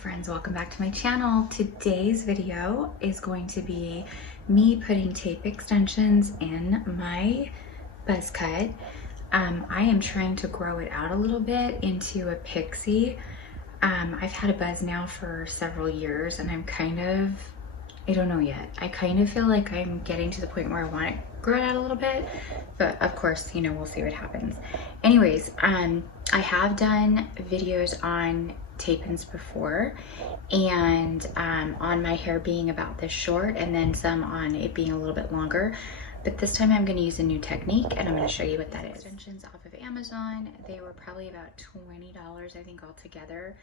friends, welcome back to my channel. Today's video is going to be me putting tape extensions in my buzz cut. I am trying to grow it out a little bit into a pixie. I've had a buzz now for several years and I don't know yet. I kind of feel like I'm getting to the point where I want to grow it out a little bit, but of course, you know, we'll see what happens. Anyways, I have done videos on tape-ins before, and on my hair being about this short and then some on it being a little bit longer, but this time I'm going to use a new technique and I'm going to show you what that is. Extensions off of Amazon. They were probably about $20 I think altogether.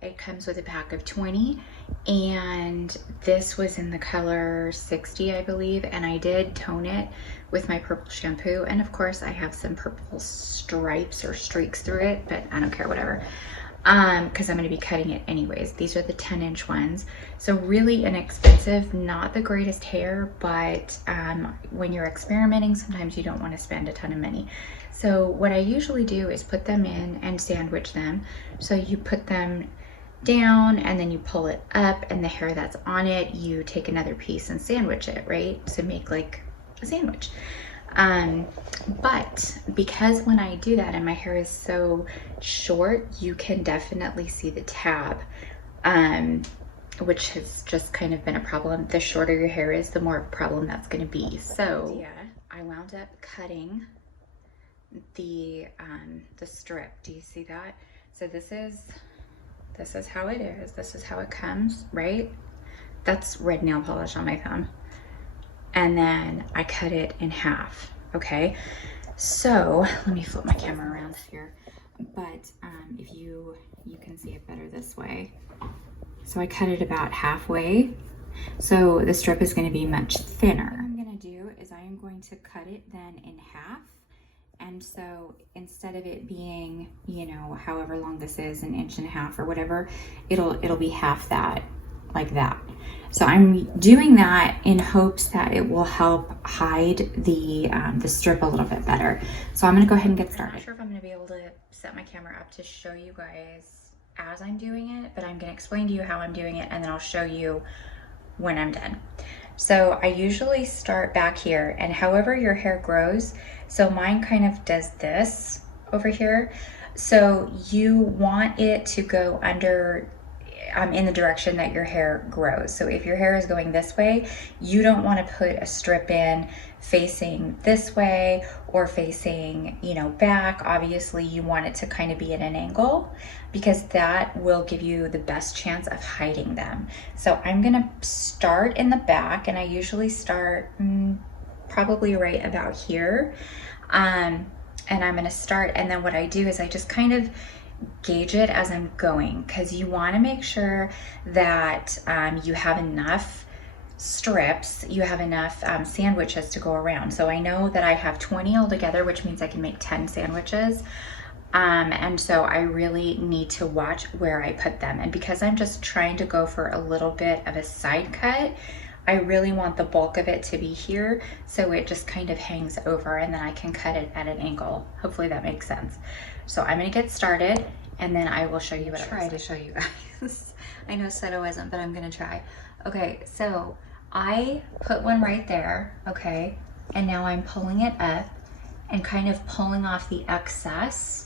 It comes with a pack of 20 and this was in the color 60 I believe, and I did tone it with my purple shampoo, and of course I have some purple stripes or streaks through it, but I don't care, whatever, because I'm going to be cutting it anyways. These are the 10-inch ones, so really inexpensive, not the greatest hair, but when you're experimenting sometimes you don't want to spend a ton of money. So what I usually do is put them in and sandwich them. So you put them down and then you pull it up, and the hair that's on it, you take another piece and sandwich it, right? To make like a sandwich. But because when I do that and my hair is so short, you can definitely see the tab, which has just kind of been a problem. The shorter your hair is, the more of a problem that's going to be. So yeah, I wound up cutting the strip. Do you see that? So this is how it is. This is how it comes, right? That's red nail polish on my thumb. And then I cut it in half. Okay, so let me flip my camera around here, but if you can see it better this way. So I cut it about halfway, so the strip is going to be much thinner. What I'm going to do is I am going to cut it then in half. And so instead of it being, you know, however long this is, 1.5 inches or whatever, it'll be half that, like that. So I'm doing that in hopes that it will help hide the strip a little bit better. So I'm gonna go ahead and get started. I'm not sure if I'm gonna be able to set my camera up to show you guys as I'm doing it, but I'm gonna explain to you how I'm doing it and then I'll show you when I'm done. So I usually start back here, and however your hair grows, so mine kind of does this over here. So you want it to go under in the direction that your hair grows. So if your hair is going this way, you don't want to put a strip in facing this way or facing, you know, back. Obviously you want it to kind of be at an angle, because that will give you the best chance of hiding them. So I'm gonna start in the back, and I usually start probably right about here, and I'm gonna start, and then what I do is I just kind of gauge it as I'm going, because you want to make sure that you have enough strips, you have enough sandwiches to go around. So I know that I have 20 altogether, which means I can make 10 sandwiches, and so I really need to watch where I put them. And because I'm just trying to go for a little bit of a side cut, I really want the bulk of it to be here, so it just kind of hangs over and then I can cut it at an angle. Hopefully that makes sense. So I'm gonna get started and then I will show you what I try to show you guys. I know said I wasn't, but I'm gonna try. Okay, so I put one right there, okay? And now I'm pulling it up and kind of pulling off the excess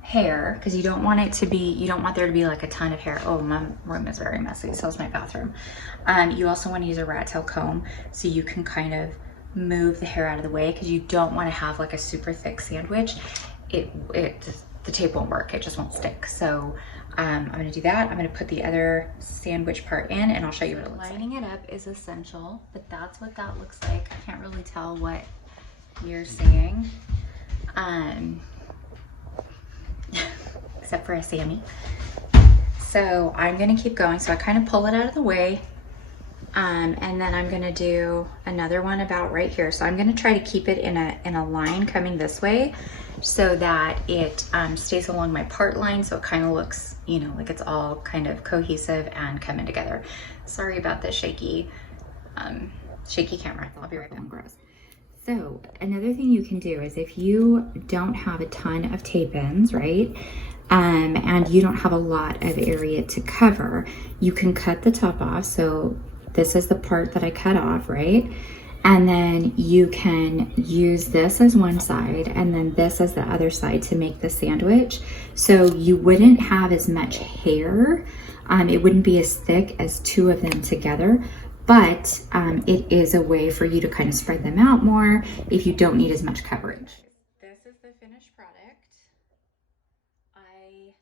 hair, because you don't want it to be, you don't want there to be like a ton of hair. Oh, my room is very messy, so is my bathroom. You also want to use a rat tail comb so you can kind of move the hair out of the way, because you don't want to have like a super thick sandwich. The tape won't work, it just won't stick. So I'm gonna do that. I'm gonna put the other sandwich part in and I'll show you what it looks like. Lining it up is essential, but that's what that looks like. I can't really tell what you're seeing. Except for a Sammy. So I'm gonna keep going. So I kind of pull it out of the way, and then I'm gonna do another one about right here. So I'm gonna try to keep it in a line coming this way, so that it stays along my part line, so it kind of looks, you know, like it's all kind of cohesive and coming together. Sorry about the shaky camera. I'll be right back. Gross. So another thing you can do is if you don't have a ton of tape ins, right? and you don't have a lot of area to cover. You can cut the top off. So this is the part that I cut off, right? And then you can use this as one side and then this as the other side to make the sandwich. So you wouldn't have as much hair. It wouldn't be as thick as two of them together, but it is a way for you to kind of spread them out more if you don't need as much coverage. This is the finished product. I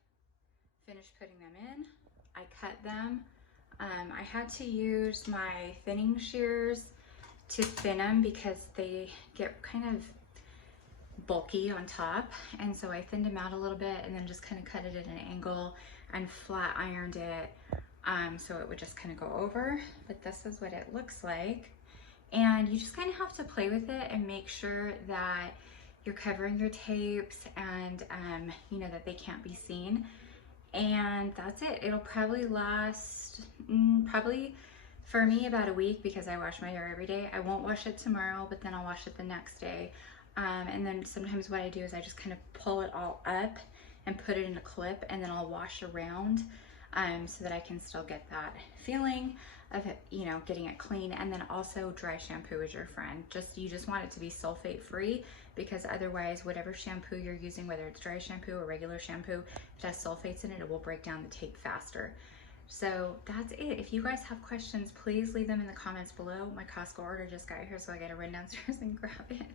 finished putting them in. I cut them. I had to use my thinning shears to thin them because they get kind of bulky on top, and so I thinned them out a little bit and then just kind of cut it at an angle and flat ironed it so it would just kind of go over. But this is what it looks like, and you just kind of have to play with it and make sure that you're covering your tapes and you know that they can't be seen. And that's it. It'll probably last probably for me about a week because I wash my hair every day. I won't wash it tomorrow, but then I'll wash it the next day. And then sometimes what I do is I just kind of pull it all up and put it in a clip, and then I'll wash around so that I can still get that feeling of it, you know, getting it clean. And then also dry shampoo is your friend. You just want it to be sulfate free, because otherwise whatever shampoo you're using, whether it's dry shampoo or regular shampoo, if it has sulfates in it, it will break down the tape faster. So that's it. If you guys have questions, please leave them in the comments below. My Costco order just got here, so I gotta run downstairs and grab it.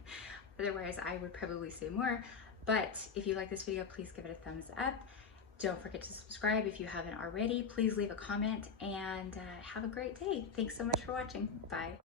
Otherwise, I would probably say more. But if you like this video, please give it a thumbs up. Don't forget to subscribe if you haven't already. Please leave a comment, and have a great day. Thanks so much for watching. Bye.